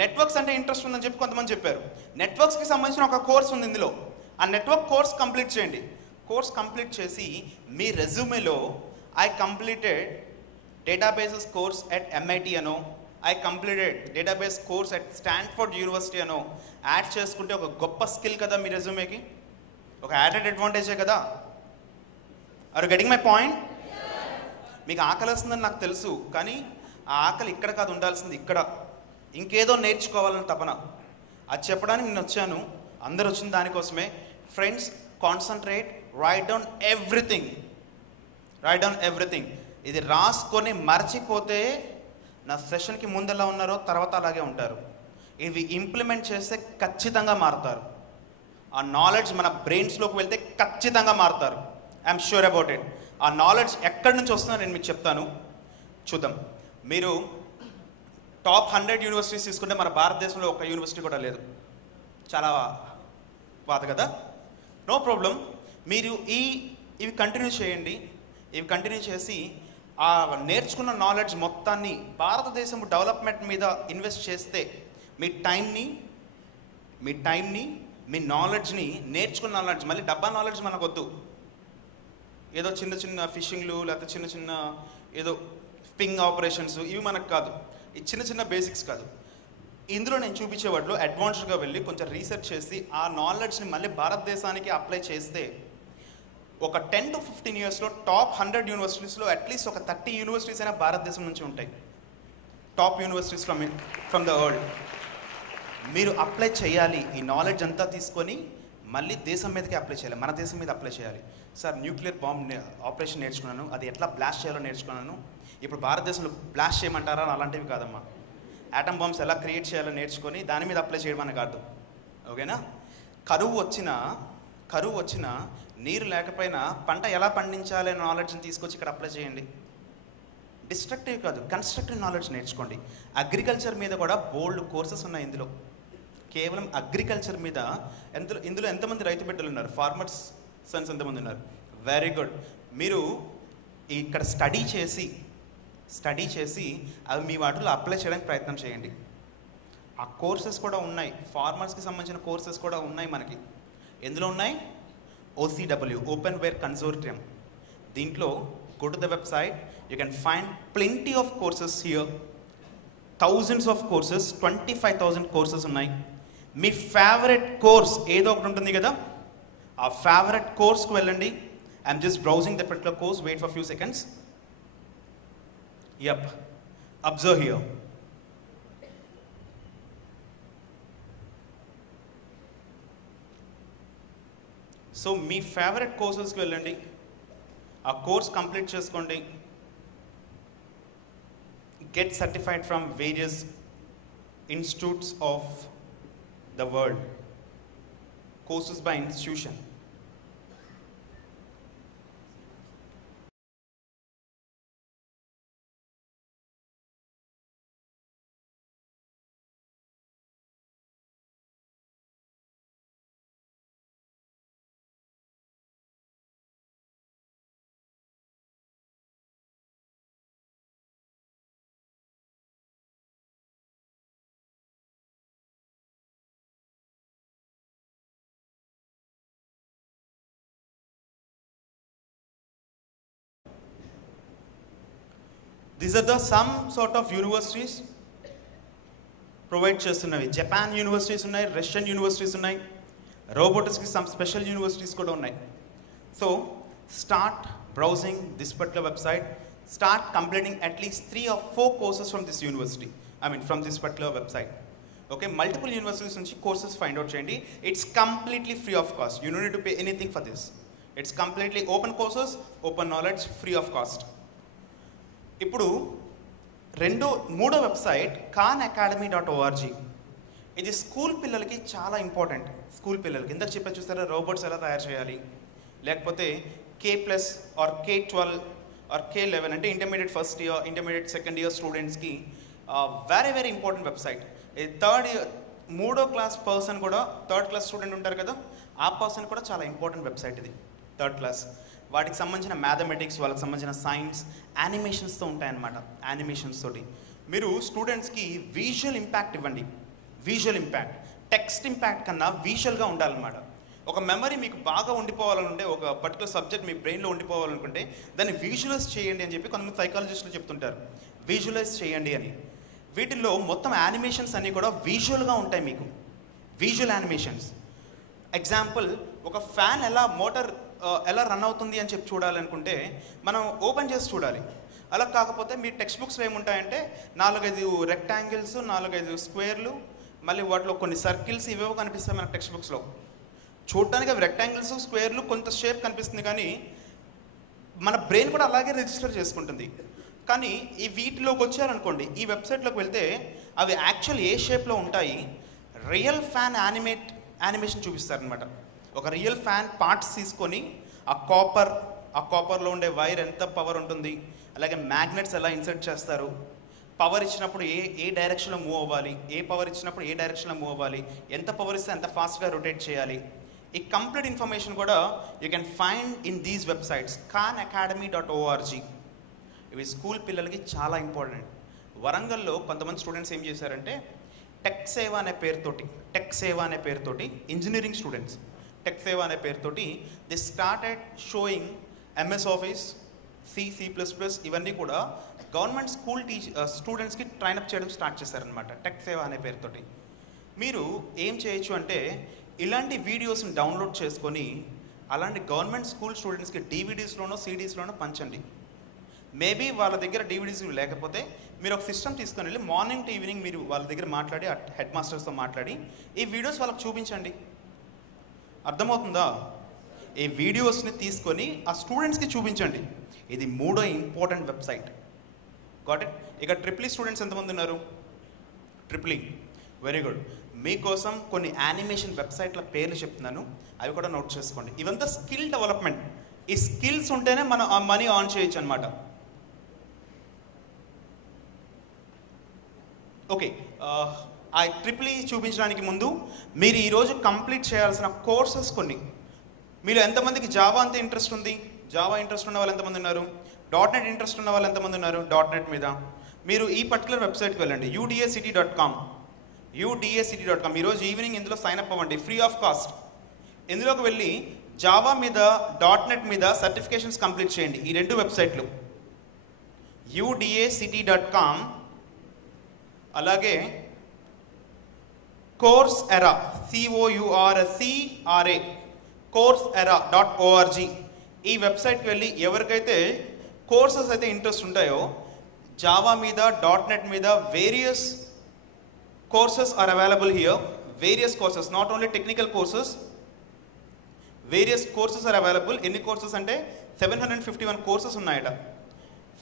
నెట్వర్క్స్ అంటే ఇంట్రెస్ట్ ఉందని చెప్పి కొంతమంది చెప్పారు. నెట్వర్క్స్కి సంబంధించిన ఒక కోర్స్ ఉంది ఇందులో. ఆ నెట్వర్క్ కోర్స్ కంప్లీట్ చేయండి. కోర్స్ కంప్లీట్ చేసి మీ రెజ్యూమేలో I completed databases course at MIT అనో, I completed database course at Stanford university అనో యాడ్ చేసుకుంటే ఒక గొప్ప స్కిల్ కదా మీ రెజ్యూమేకి. ఒక యాడెడ్ అడ్వాంటేజే కదా. Are getting my point? మీకు ఆకలి వస్తుందని నాకు తెలుసు, కానీ ఆ ఆకలి ఇక్కడ కాదు ఉండాల్సింది, ఇక్కడ. ఇంకేదో నేర్చుకోవాలని తపన. అది చెప్పడానికి నేను వచ్చాను. అందరు వచ్చిన దానికోసమే. Friends, concentrate, right down everything. ఇది రాసుకొని మర్చిపోతే నా సెషన్కి ముందు ఎలా ఉన్నారో తర్వాత అలాగే ఉంటారు. ఇవి ఇంప్లిమెంట్ చేస్తే ఖచ్చితంగా మారుతారు. ఆ నాలెడ్జ్ మన బ్రెయిన్స్లోకి వెళ్తే ఖచ్చితంగా మారుతారు. I'm sure about it. ఆ నాలెడ్జ్ ఎక్కడి నుంచి వస్తుందో నేను మీకు చెప్తాను. చూద్దాం. మీరు టాప్ 100 యూనివర్సిటీస్ తీసుకుంటే మన భారతదేశంలో ఒక యూనివర్సిటీ కూడా లేదు. చాలా బాధ కదా. No problem. మీరు ఇవి కంటిన్యూ చేయండి. ఇవి కంటిన్యూ చేసి ఆ నేర్చుకున్న నాలెడ్జ్ మొత్తాన్ని భారతదేశం డెవలప్మెంట్ మీద ఇన్వెస్ట్ చేస్తే మీ టైంని మీ నాలెడ్జ్ని, నేర్చుకున్న నాలెడ్జ్, మళ్ళీ డబ్బా నాలెడ్జ్ మనకు వద్దు. ఏదో చిన్న చిన్న ఫిషింగ్లు లేకపోతే చిన్న చిన్న ఏదో పింగ్ ఆపరేషన్స్ ఇవి మనకు కాదు. ఈ చిన్న చిన్న బేసిక్స్ కాదు. ఇందులో నేను చూపించే వాటిలో అడ్వాన్స్డ్గా వెళ్ళి కొంచెం రీసెర్చ్ చేసి ఆ నాలెడ్జ్ని మళ్ళీ భారతదేశానికి అప్లై చేస్తే ఒక 10 to 15 yearsలో టాప్ 100 యూనివర్సిటీస్లో అట్లీస్ట్ ఒక 30 యూనివర్సిటీస్ అయినా భారతదేశం నుంచి ఉంటాయి. Top universities from the world. మీరు అప్లై చేయాలి. ఈ నాలెడ్జ్ అంతా తీసుకొని మళ్ళీ దేశం మీదకి అప్లై చేయాలి. మన దేశం మీద అప్లై చేయాలి. సార్, న్యూక్లియర్ బాంబ్ ఆపరేషన్ నేర్చుకున్నాను, అది ఎట్లా బ్లాస్ట్ చేయాలో నేర్చుకున్నాను. ఇప్పుడు భారతదేశంలో బ్లాస్ట్ చేయమంటారా? అలాంటివి కాదమ్మా. యాటమ్ బాంబ్స్ ఎలా క్రియేట్ చేయాలో నేర్చుకొని దాని మీద అప్లై చేయమని కాదు. ఓకేనా? కరువు వచ్చినా నీరు లేకపోయినా పంట ఎలా పండించాలి అనే నాలెడ్జ్ని తీసుకొచ్చి ఇక్కడ అప్లై చేయండి. డిస్ట్రక్టివ్ కాదు, కన్స్ట్రక్టివ్ నాలెడ్జ్ నేర్చుకోండి. అగ్రికల్చర్ మీద కూడా బోల్డ్ కోర్సెస్ ఉన్నాయి ఇందులో. కేవలం అగ్రికల్చర్ మీద ఇందులో ఎంతమంది రైతు బిడ్డలు ఉన్నారు? ఫార్మర్స్ సన్స్ ఎంతమంది ఉన్నారు? Very good. మీరు ఇక్కడ స్టడీ చేసి అవి మీ వాటిలో అప్లై చేయడానికి ప్రయత్నం చేయండి. ఆ కోర్సెస్ కూడా ఉన్నాయి. ఫార్మర్స్కి సంబంధించిన కోర్సెస్ కూడా ఉన్నాయి మనకి. ఎందులో ఉన్నాయి? OCW, open ware consortium. దీంట్లో go to the website, you can find plenty of courses here. Thousands of courses, 25,000 courses ఉన్నాయి. మీ ఫేవరెట్ కోర్స్ ఏదో ఒకటి ఉంటుంది కదా, ఆ ఫేవరెట్ కోర్స్కి వెళ్ళండి. I'm just browsing that particular course, wait for few seconds. Yup, observe here. So మీ ఫేవరెట్ కోర్సెస్కి వెళ్ళండి, ఆ కోర్స్ కంప్లీట్ చేసుకోండి. Get certified from various institutes of the world, courses by institution. These are the some sort of universities provide చేస్తున్నవి. జపాన్ యూనివర్సిటీస్ ఉన్నాయి, రష్యన్ యూనివర్సిటీస్ ఉన్నాయి, రోబోటిక్స్కి సమ్ స్పెషల్ యూనివర్సిటీస్ కూడా ఉన్నాయి. So start browsing this particular website, start completing at least 3 or 4 courses from this university, from this particular website. Okay, multiple universities నుంచి కోర్సెస్ ఫైండ్ అవుట్ చేయండి. It's completely free of cost. You no need to pay anything for this. It's completely open courses, open knowledge, free of cost. ఇప్పుడు మూడో వెబ్సైట్ khanacademy.org. ఇది స్కూల్ పిల్లలకి చాలా ఇంపార్టెంట్. స్కూల్ పిల్లలకి ఇందాక చెప్పారు చూస్తారా, రోబోట్స్ ఎలా తయారు చేయాలి, లేకపోతే K+ are K12 are K11 అంటే intermediate first year, intermediate second year స్టూడెంట్స్కి వెరీ వెరీ ఇంపార్టెంట్ వెబ్సైట్. ఇది మూడో క్లాస్ పర్సన్ కూడా, థర్డ్ క్లాస్ స్టూడెంట్ ఉంటారు కదా, ఆ పర్సన్ కూడా చాలా ఇంపార్టెంట్ వెబ్సైట్ ఇది. థర్డ్ క్లాస్ వాటికి సంబంధించిన మ్యాథమెటిక్స్, వాళ్ళకి సంబంధించిన సైన్స్, యానిమేషన్స్తో ఉంటాయన్నమాట. యానిమేషన్స్ తోటి మీరు స్టూడెంట్స్కి విజువల్ ఇంపాక్ట్ ఇవ్వండి. విజువల్ ఇంపాక్ట్, టెక్స్ట్ ఇంపాక్ట్ కన్నా విజువల్గా ఉండాలన్నమాట. ఒక మెమరీ మీకు బాగా ఉండిపోవాలనుంటే, ఒక పర్టికులర్ సబ్జెక్ట్ మీ బ్రెయిన్లో ఉండిపోవాలనుకుంటే దాన్ని విజువలైజ్ చేయండి అని చెప్పి కొంతమంది సైకాలజిస్టులు చెప్తుంటారు. విజువలైజ్ చేయండి అని. వీటిల్లో మొత్తం యానిమేషన్స్ అన్నీ కూడా విజువల్గా ఉంటాయి మీకు, విజువల్ యానిమేషన్స్. ఎగ్జాంపుల్, ఒక ఫ్యాన్ మోటార్ ఎలా రన్ అవుతుంది అని చెప్పి చూడాలనుకుంటే మనం ఓపెన్ చేసి చూడాలి. అలా కాకపోతే మీ టెక్స్ట్ బుక్స్లో ఏముంటాయంటే 4-5 రెక్టాంగిల్స్, 4-5 స్క్వేర్లు, మళ్ళీ వాటిలో కొన్ని సర్కిల్స్, ఇవేవో కనిపిస్తాయి మన టెక్స్ట్ బుక్స్లో. చూడటానికి అవి రెక్టాంగిల్స్, స్క్వేర్లు, కొంత షేప్ కనిపిస్తుంది, కానీ మన బ్రెయిన్ కూడా అలాగే రిజిస్టర్ చేసుకుంటుంది. కానీ ఈ వీటిలోకి వచ్చారనుకోండి, ఈ వెబ్సైట్లోకి వెళ్తే అవి యాక్చువల్ ఏ షేప్లో ఉంటాయి, రియల్ ఫ్యాన్ యానిమేషన్ చూపిస్తారనమాట. ఒక రియల్ ఫ్యాన్ పార్ట్స్ తీసుకొని ఆ కాపర్లో ఉండే వైర్ ఎంత పవర్ ఉంటుంది, అలాగే మ్యాగ్నెట్స్ ఎలా ఇన్సర్ట్ చేస్తారు, పవర్ ఇచ్చినప్పుడు ఏ డైరెక్షన్లో మూవ్ అవ్వాలి, ఏ పవర్ ఇచ్చినప్పుడు ఏ డైరెక్షన్లో మూవ్ అవ్వాలి, ఎంత పవర్ ఇస్తే ఎంత ఫాస్ట్గా రొటేట్ చేయాలి, ఈ కంప్లీట్ ఇన్ఫర్మేషన్ కూడా you can find in these websites. khanacademy.org. ఇవి స్కూల్ పిల్లలకి చాలా ఇంపార్టెంట్. వరంగల్లో కొంతమంది స్టూడెంట్స్ ఏం చేశారంటే టెక్ సేవ అనే పేరుతోటి ఇంజనీరింగ్ స్టూడెంట్స్ టెక్ సేవ అనే పేరుతోటి the started showing MS office, C++, ఇవన్నీ కూడా గవర్నమెంట్ స్కూల్ స్టూడెంట్స్కి ట్రైనప్ చేయడం స్టార్ట్ చేశారనమాట టెక్ సేవ అనే పేరుతోటి. మీరు ఏం చేయొచ్చు అంటే ఇలాంటి వీడియోస్ని డౌన్లోడ్ చేసుకొని అలాంటి గవర్నమెంట్ స్కూల్ స్టూడెంట్స్కి DVDsలోనో CDsలోనో పంచండి. మేబీ వాళ్ళ దగ్గర DVDs లేకపోతే మీరు ఒక సిస్టమ్ తీసుకొని వెళ్ళి మార్నింగ్ టు ఈవినింగ్ మీరు వాళ్ళ దగ్గర మాట్లాడి, హెడ్ మాస్టర్స్తో మాట్లాడి ఈ వీడియోస్ వాళ్ళకి చూపించండి. అర్థమవుతుందా? ఈ వీడియోస్ని తీసుకొని ఆ స్టూడెంట్స్కి చూపించండి. ఇది మూడో ఇంపార్టెంట్ వెబ్సైట్. Got it? ఇక EEE స్టూడెంట్స్ ఎంతమంది ఉన్నారు? EEE, very good. మీకోసం కొన్ని యానిమేషన్ వెబ్సైట్ల పేర్లు చెప్తున్నాను, అవి కూడా నోట్ చేసుకోండి. ఇవంతా స్కిల్ డెవలప్మెంట్. ఈ స్కిల్స్ ఉంటేనే మనం ఆ మనీ ఆన్ చేయొచ్చు అనమాట. ఓకే, ఆ EEE చూపించడానికి ముందు మీరు ఈరోజు కంప్లీట్ చేయాల్సిన కోర్సెస్ కొన్ని. మీరు ఎంతమందికి జావా అంత ఇంట్రెస్ట్ ఉంది? జావా ఇంట్రెస్ట్ ఉన్న వాళ్ళు ఎంతమంది ఉన్నారు? .NET ఇంట్రెస్ట్ ఉన్న వాళ్ళు ఎంతమంది ఉన్నారు? .NET మీద మీరు ఈ పర్టికులర్ వెబ్సైట్కి వెళ్ళండి, udacity.com. ఈరోజు ఈవినింగ్ ఇందులో సైన్ అప్ అవ్వండి, ఫ్రీ ఆఫ్ కాస్ట్. ఇందులోకి వెళ్ళి జావా మీద, .NET మీద సర్టిఫికేషన్స్ కంప్లీట్ చేయండి. ఈ 2 వెబ్సైట్లు udacity.com, అలాగే Coursera, COURSERA, coursera.org. ఈ వెబ్సైట్కి వెళ్ళి ఎవరికైతే కోర్సెస్ అయితే ఇంట్రెస్ట్ ఉంటాయో జావా మీద, .NET మీద various courses are available here. Various courses, not only technical courses, various courses are available. ఎన్ని కోర్సెస్ అంటే 751 కోర్సెస్ ఉన్నాయట.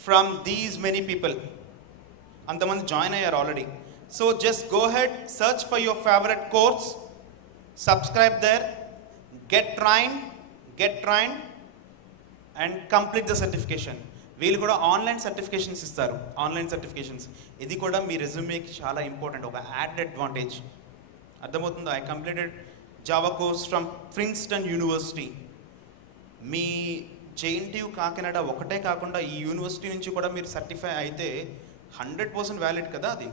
ఫ్రమ్ దీస్ మెనీ పీపుల్, అంతమంది జాయిన్ అయ్యారు already. So just go head, search for your favourite course, subscribe there, get trained and complete the certification. వీళ్ళు కూడా ఆన్లైన్ సర్టిఫికేషన్స్ ఇస్తారు, ఆన్లైన్ సర్టిఫికేషన్స్. ఇది కూడా మీ రెజ్యూమేకి చాలా ఇంపార్టెంట్, ఒక యాడ్ అడ్వాంటేజ్. అర్థమవుతుందా? I completed Java course from Princeton university. Me JNTU Kakinada ఒకటే కాకుండా ఈ యూనివర్సిటీ నుంచి కూడా మీరు సర్టిఫై అయితే 100% వ్యాలిడ్ కదా అది.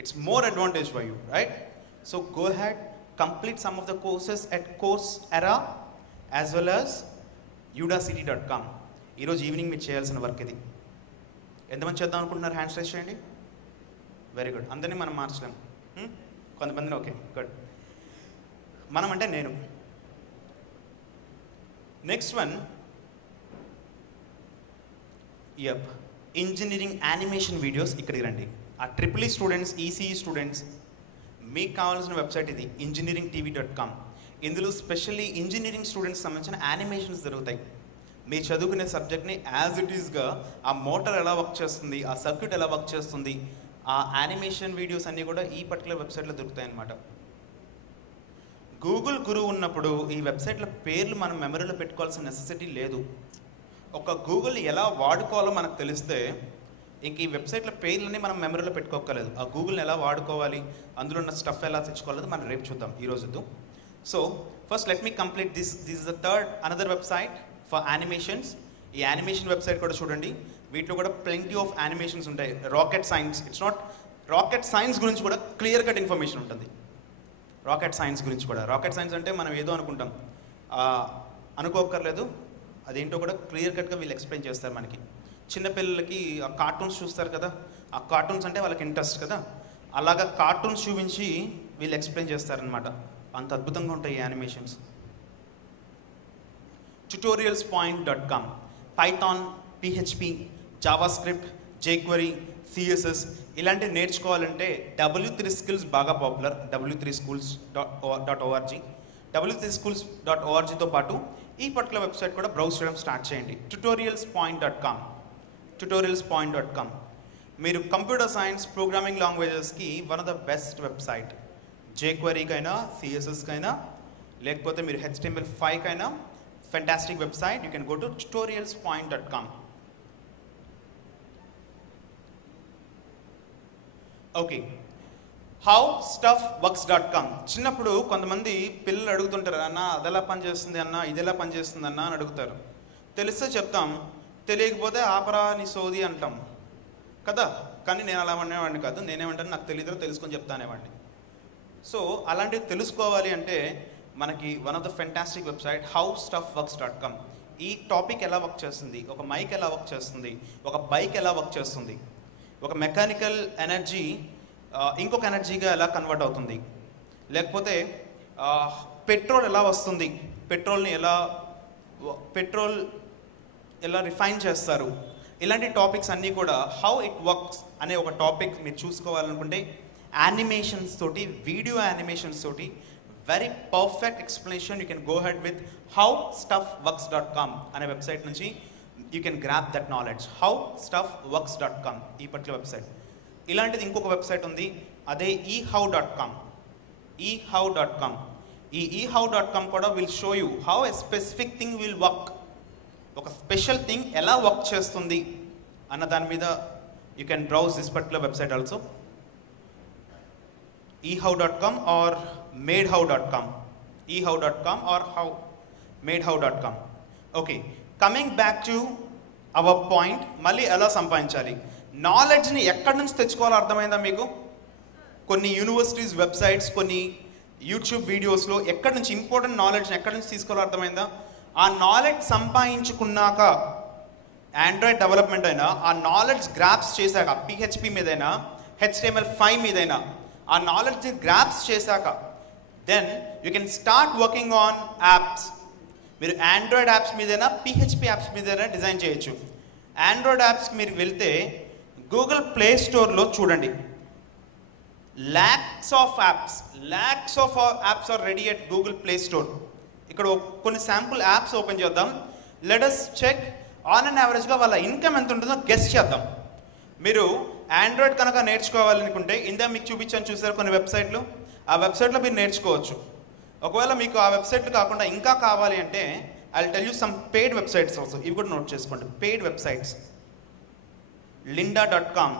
It's more advantage for you, right? So go head, complete some of the courses at Coursera as well as udacity.com. ఈరోజు ఈవినింగ్ మీరు చేయాల్సిన వర్క్ ఇది. ఎంతమంది చేద్దాం అనుకుంటున్నారు? హ్యాండ్స్ రైజ్ చేయండి. Very good. అందరినీ మనం మార్చలేము, కొంతమందిని. Okay, good. మనం అంటే నేను. Next one, yup, engineering animation videos. ఇక్కడికి రండి. ఆ EEE స్టూడెంట్స్, ECE స్టూడెంట్స్, మీకు కావాల్సిన వెబ్సైట్ ఇది, engineeringtv.com. ఇందులో స్పెషల్లీ ఇంజనీరింగ్ స్టూడెంట్స్ సంబంధించిన యానిమేషన్స్ జరుగుతాయి. మీరు చదువుకునే సబ్జెక్ట్ని యాజ్ ఇట్ ఈస్గా ఆ మోటార్ ఎలా వర్క్ చేస్తుంది, ఆ సర్క్యూట్ ఎలా వర్క్ చేస్తుంది, ఆ యానిమేషన్ వీడియోస్ అన్నీ కూడా ఈ పర్టికులర్ వెబ్సైట్లో దొరుకుతాయి అన్నమాట. గూగుల్ గురువు ఉన్నప్పుడు ఈ వెబ్సైట్ల పేర్లు మనం మెమరీలో పెట్టుకోవాల్సిన నెసెసిటీ లేదు. ఒక గూగుల్ ఎలా వాడుకోవాలో మనకు తెలిస్తే ఇంక ఈ వెబ్సైట్ల పేర్లన్నీ మనం మెమరీలో పెట్టుకోకలేదు. ఆ గూగుల్ని ఎలా వాడుకోవాలి, అందులో ఉన్న స్టఫ్ ఎలా తెచ్చుకోవాలో మనం రేపు చూద్దాం, ఈరోజు. So first let me complete this is the another website for animations. ఈ యానిమేషన్ వెబ్సైట్ కూడా చూడండి. వీటిలో కూడా ప్లెంటీ ఆఫ్ యానిమేషన్స్ ఉంటాయి. Rocket science, it's not rocket science గురించి కూడా క్లియర్ కట్ ఇన్ఫర్మేషన్ ఉంటుంది. రాకెట్ సైన్స్ గురించి కూడా, రాకెట్ సైన్స్ అంటే మనం ఏదో అనుకుంటాం, అనుకోక్కర్లేదు. అదేంటో కూడా క్లియర్ కట్గా వీళ్ళు ఎక్స్ప్లెయిన్ చేస్తారు మనకి. చిన్నపిల్లలకి ఆ కార్టూన్స్ చూస్తారు కదా, ఆ కార్టూన్స్ అంటే వాళ్ళకి ఇంట్రెస్ట్ కదా, అలాగా కార్టూన్స్ చూపించి వీళ్ళు ఎక్స్ప్లెయిన్ చేస్తారనమాట. అంత అద్భుతంగా ఉంటాయి ఈ animations. tutorialspoint.com, Python, PHP, JavaScript, jQuery, CSS ఇలాంటివి నేర్చుకోవాలంటే W3 Skills బాగా పాపులర్. w3schools.org, w3schools.orgతో పాటు ఈ పర్టికులర్ వెబ్సైట్ కూడా బ్రౌజ్ చేయడం స్టార్ట్ చేయండి. tutorialspoint.com. మీరు కంప్యూటర్ సైన్స్, ప్రోగ్రామింగ్ లాంగ్వేజెస్కి one of the best website. jQueryకైనా, CSSకైనా, లేకపోతే మీరు HTML5కైనా fantastic website. You can go to tutorialspoint.com. Okay, howstuffworks.com. చిన్నప్పుడు కొంతమంది పిల్లలు అడుగుతుంటారు, అన్న అదెలా పనిచేస్తుంది అన్న, ఇదెలా పనిచేస్తుంది అన్న అని అడుగుతారు. తెలిస్తే చెప్తాం, తెలియకపోతే ఆపరా నీ సోది అంటాం కదా. కానీ నేను అలా అనేవాడిని కాదు. నేనేమంటాను, నాకు తెలియదో తెలుసుకొని చెప్తానేవాడిని. సో అలాంటివి తెలుసుకోవాలి అంటే మనకి one of the fantastic website howstuffworks.com. ఈ టాపిక్ ఎలా వర్క్ చేస్తుంది, ఒక మైక్ ఎలా వర్క్ చేస్తుంది, ఒక బైక్ ఎలా వర్క్ చేస్తుంది, ఒక మెకానికల్ ఎనర్జీ ఇంకొక ఎనర్జీగా ఎలా కన్వర్ట్ అవుతుంది, లేకపోతే పెట్రోల్ ఎలా వస్తుంది, పెట్రోల్ ఎలా రిఫైన్ చేస్తారు, ఇలాంటి టాపిక్స్ అన్నీ కూడా హౌ ఇట్ వర్క్స్ అనే ఒక టాపిక్ మీరు చూసుకోవాలనుకుంటే యానిమేషన్స్ తోటి, వీడియో యానిమేషన్స్ తోటి very perfect explanation. You can go head with howstuffworks.com అనే వెబ్సైట్ నుంచి you can grab that knowledge. howstuffworks.com ఈ పర్టికులర్ వెబ్సైట్. ఇలాంటిది ఇంకొక వెబ్సైట్ ఉంది, అదే ehow.com. ఈ ehow.com కూడా will show you how a specific thing will work. ఒక స్పెషల్ థింగ్ ఎలా వర్క్ చేస్తుంది అన్న దాని మీద you can browse this particular website also. ehow.com or madehow.com. ehow.com or madehow.com. Okay, coming back to our point. మళ్ళీ ఎలా సంపాదించాలి, నాలెడ్జ్ని ఎక్కడి నుంచి తెచ్చుకోవాలో అర్థమైందా మీకు? కొన్ని యూనివర్సిటీస్ వెబ్సైట్స్, కొన్ని యూట్యూబ్ వీడియోస్లో ఎక్కడి నుంచి ఇంపార్టెంట్ నాలెడ్జ్ని ఎక్కడి నుంచి తీసుకోవాలో అర్థమైందా? ఆ నాలెడ్జ్ సంపాదించుకున్నాక ఆండ్రాయిడ్ డెవలప్మెంట్ అయినా, ఆ నాలెడ్జ్ గ్రాప్స్ చేశాక PHP మీదైనా, HTML5 మీదైనా, ఆ నాలెడ్జ్ని గ్రాప్స్ చేశాక then you can start working on apps. మీరు ఆండ్రాయిడ్ యాప్స్ మీదైనా పిహెచ్పి యాప్స్ మీదైనా డిజైన్ చేయొచ్చు. ఆండ్రాయిడ్ యాప్స్కి మీరు వెళ్తే గూగుల్ ప్లే స్టోర్లో చూడండి, lakhs of apps are ready at Google Play Store. ఇక్కడ కొన్ని శాంపుల్ యాప్స్ ఓపెన్ చేద్దాం. Let us check on and యావరేజ్గా వాళ్ళ ఇన్కమ్ ఎంత ఉంటుందో గెస్ చేద్దాం. మీరు ఆండ్రాయిడ్ కనుక నేర్చుకోవాలనుకుంటే ఇందా మీకు చూపించాను చూసారు కొన్ని వెబ్సైట్లు, ఆ వెబ్సైట్లో మీరు నేర్చుకోవచ్చు. ఒకవేళ మీకు ఆ వెబ్సైట్లు కాకుండా ఇంకా కావాలి అంటే I will tell you some paid websites also. ఇవి కూడా నోట్ చేసుకోండి, paid websites. lynda.com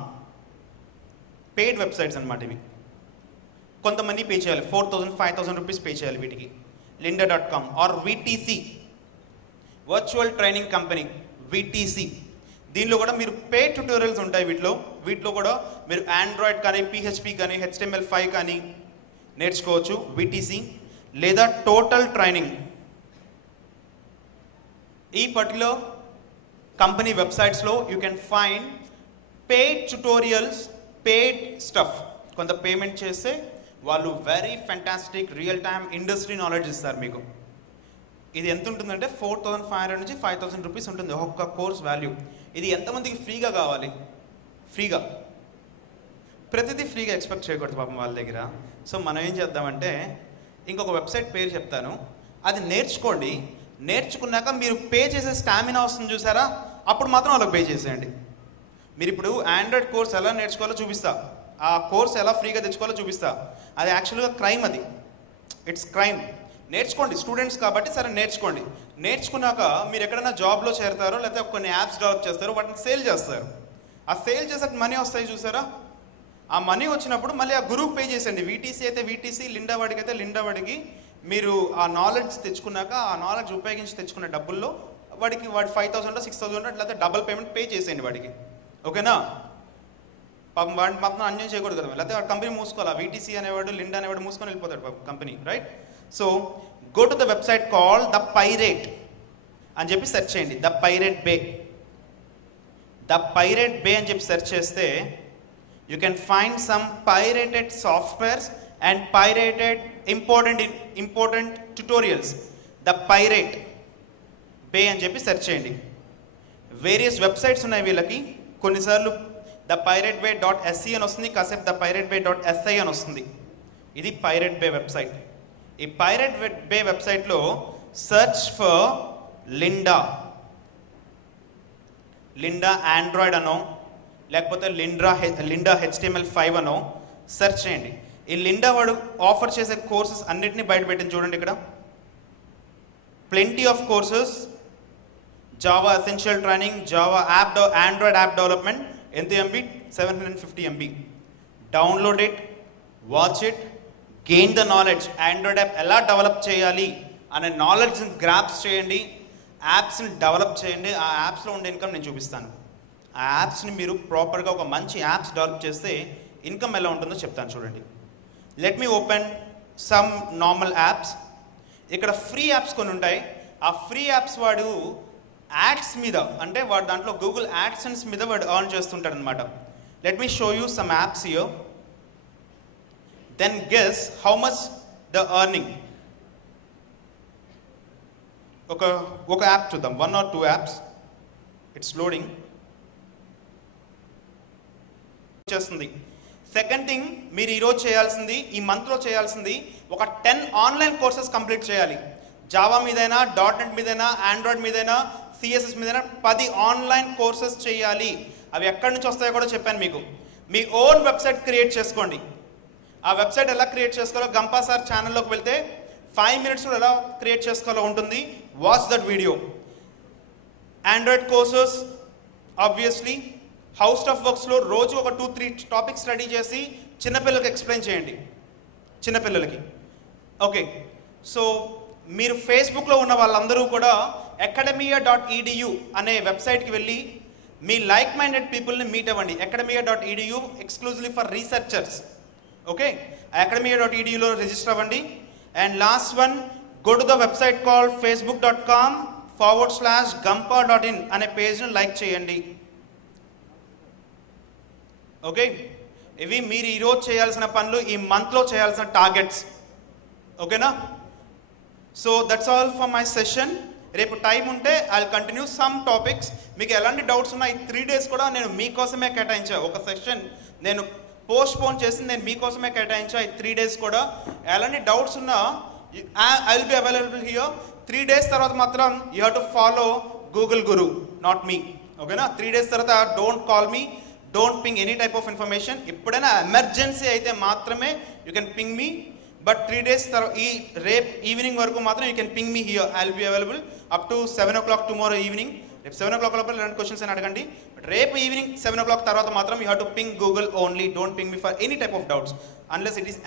paid websites అనమాట ఇవి. కొంత మనీ పే చేయాలి, 4,000 5,000 రూపీస్ పే చేయాలి వీటికి. lynda.com or VTC, virtual training company, VTC. దీనిలో కూడా మీరు పే ట్యుటోరియల్స్ ఉంటాయి. వీటిలో కూడా మీరు ఆండ్రాయిడ్ కానీ పిహెచ్పి కానీ HTML5 కానీ నేర్చుకోవచ్చు. VTC లేదా టోటల్ ట్రైనింగ్. ఈ పర్టికులర్ కంపెనీ వెబ్సైట్స్లో you can find paid tutorials, paid stuff. కొంత పేమెంట్ చేస్తే వాళ్ళు very fantastic real time industry knowledge ఇస్తారు మీకు. ఇది ఎంత ఉంటుందంటే 4,500 నుంచి 5,000 రూపీస్ ఉంటుంది ఒక్కొక్క కోర్స్ వాల్యూ. ఇది ఎంతమందికి ఫ్రీగా కావాలి? ఫ్రీగా, ప్రతిదీ ఫ్రీగా ఎక్స్పెక్ట్ చేయకూడదు పాపం వాళ్ళ దగ్గర. సో మనం ఏం చేద్దామంటే ఇంకొక వెబ్సైట్ పేరు చెప్తాను, అది నేర్చుకోండి. నేర్చుకున్నాక మీరు పే చేసే స్టామినా వస్తుంది చూసారా, అప్పుడు మాత్రం వాళ్ళకి పే చేసేయండి. మీరు ఇప్పుడు ఆండ్రాయిడ్ కోర్స్ ఎలా నేర్చుకోవాలో చూపిస్తా, ఆ కోర్స్ ఎలా ఫ్రీగా తెచ్చుకోవాలో చూపిస్తా. అది యాక్చువల్గా క్రైమ్, అది ఇట్స్ క్రైమ్. నేర్చుకోండి, స్టూడెంట్స్ కాబట్టి సరే నేర్చుకోండి. నేర్చుకున్నాక మీరు ఎక్కడైనా జాబ్లో చేరతారో లేకపోతే కొన్ని యాప్స్ డెవలప్ చేస్తారో, వాటిని సేల్ చేస్తారు. ఆ సేల్ చేసాక మనీ వస్తాయి చూసారా, ఆ మనీ వచ్చినప్పుడు మళ్ళీ ఆ గురువుకి పే చేసేయండి. VTC అయితే VTC, లిండా వాడికి అయితే లిండా వాడికి. మీరు ఆ నాలెడ్జ్ తెచ్చుకున్నాక ఆ నాలెడ్జ్ ఉపయోగించి తెచ్చుకున్న డబ్బుల్లో వాడి 5,000 6,000 లేకపోతే డబుల్ పేమెంట్ పే చేసేయండి వాడికి. ఓకేనా? పాపం వాడిని మాత్రం అన్యాయం చేయకూడదు కదా, లేకపోతే వాడు కంపెనీ మూసుకోవాలి. VTC అనేవాడు లిండా అనేవాడు మూసుకొని వెళ్ళిపోతాడు పాపం company, right? So go to the website call the pirate అని చెప్పి సెర్చ్ చేయండి. ద పైరేట్ బే అని చెప్పి సెర్చ్ చేస్తే you can find some pirated softwares and pirated important tutorials. The Pirate Bay అని చెప్పి సెర్చ్ చేయండి. వేరియస్ వెబ్సైట్స్ ఉన్నాయి వీళ్ళకి. కొన్నిసార్లు thepiratebay.se అని వస్తుంది, కాసేపు thepiratebay.si అని వస్తుంది. ఇది పైరేట్ బే వెబ్సైట్. ఈ పైరేట్ బే వెబ్సైట్లో సెర్చ్ ఫర్ లిండా ఆండ్రాయిడ్ అనో లేకపోతే లిండా HTML5 అనో సెర్చ్ చేయండి. ఈ లిండా వాడు ఆఫర్ చేసే కోర్సెస్ అన్నిటినీ బయటపెట్టింది చూడండి ఇక్కడ. Plenty of courses, Java essential training, Java Android app development. ఎంత MB? 750 MB. Download it, watch it, gain the knowledge. Android app ఎలా డెవలప్ చేయాలి అనే నాలెడ్జ్ని గ్రాప్స్ చేయండి, యాప్స్ని డెవలప్ చేయండి. ఆ యాప్స్లో ఉండే ఇన్కమ్ నేను చూపిస్తాను. ఆ యాప్స్ని మీరు ప్రాపర్గా ఒక మంచి యాప్స్ డెవలప్ చేస్తే ఇన్కమ్ ఎలా ఉంటుందో చెప్తాను చూడండి. Let me open some normal apps. ఇక్కడ ఫ్రీ యాప్స్ కొన్ని ఉంటాయి. ఆ ఫ్రీ యాప్స్ వాడు యాడ్స్ మీద, అంటే వాడు దాంట్లో గూగుల్ యాడ్సెన్స్ మీద వాడు ఎర్న్ చేస్తుంటాడు అనమాట. Let me show you some apps here, then guess how much the earning. ఒక యాప్ చూద్దాం, 1 or 2 యాప్స్. ఇట్స్ లోడింగ్ చేస్తుంది. సెకండ్ థింగ్, మీరు ఈరోజు చేయాల్సింది, ఈ మంత్లో చేయాల్సింది, ఒక 10 ఆన్లైన్ కోర్సెస్ కంప్లీట్ చేయాలి. జావా మీదైనా, .NET మీదైనా, ఆండ్రాయిడ్ మీదైనా, CSS మీదైనా 10 ఆన్లైన్ కోర్సెస్ చేయాలి. అవి ఎక్కడి నుంచి వస్తాయో కూడా చెప్పాను మీకు. మీ ఓన్ వెబ్సైట్ క్రియేట్ చేసుకోండి. ఆ వెబ్సైట్ ఎలా క్రియేట్ చేసుకోవాలో గంపా సార్ ఛానల్లోకి వెళ్తే 5 minutesలో ఎలా క్రియేట్ చేసుకోవాలో ఉంటుంది. Watch that video. Android courses obviously. How stuff వర్క్స్లో రోజు ఒక 2-3 టాపిక్స్ స్టడీ చేసి చిన్నపిల్లలకి ఎక్స్ప్లెయిన్ చేయండి, చిన్నపిల్లలకి. ఓకే, సో మీరు ఫేస్బుక్లో ఉన్న వాళ్ళందరూ కూడా academia.edu అనే వెబ్సైట్కి వెళ్ళి మీ లైక్ మైండెడ్ పీపుల్ని మీట్ అవ్వండి. academia.edu exclusively for researchers. Okay, academia.eduలో రిజిస్టర్ అవ్వండి. And last one, go to the website call facebook.com/gampa.in అనే పేజ్ని లైక్ చేయండి. ఓకే, ఇవి మీరు ఈరోజు చేయాల్సిన పనులు, ఈ మంత్లో చేయాల్సిన టార్గెట్స్. ఓకేనా? So that's all for my session. రేపు టైం ఉంటే I will continue some topics. మీకు ఎలాంటి డౌట్స్ ఉన్నా ఈ 3 days కూడా నేను మీకోసమే కేటాయించా. ఒక సెషన్ నేను పోస్ట్పోన్ చేసి నేను మీకోసమే కేటాయించా ఈ 3 days కూడా. ఎలాంటి డౌట్స్ ఉన్నా I will be available here. 3 days తర్వాత మాత్రం you have to follow Google Guru, not me. ఓకేనా? 3 days తర్వాత don't call me, don't ping any type of information. ఎప్పుడైనా ఎమర్జెన్సీ అయితే మాత్రమే you can ping me. But 3 days తర్వాత ఈ రేపు ఈవినింగ్ వరకు మాత్రం you can ping me here. I will be available up to 7 o'clock tomorrow evening. రేపు 7 o'clock లోపల ఇలాంటి క్వశ్చన్స్ అని అడగండి. బట్ రేపు ఈవినింగ్ 7 o'clock తర్వాత మాత్రం you have to ping Google only. Don't ping me for any type of doubts unless it is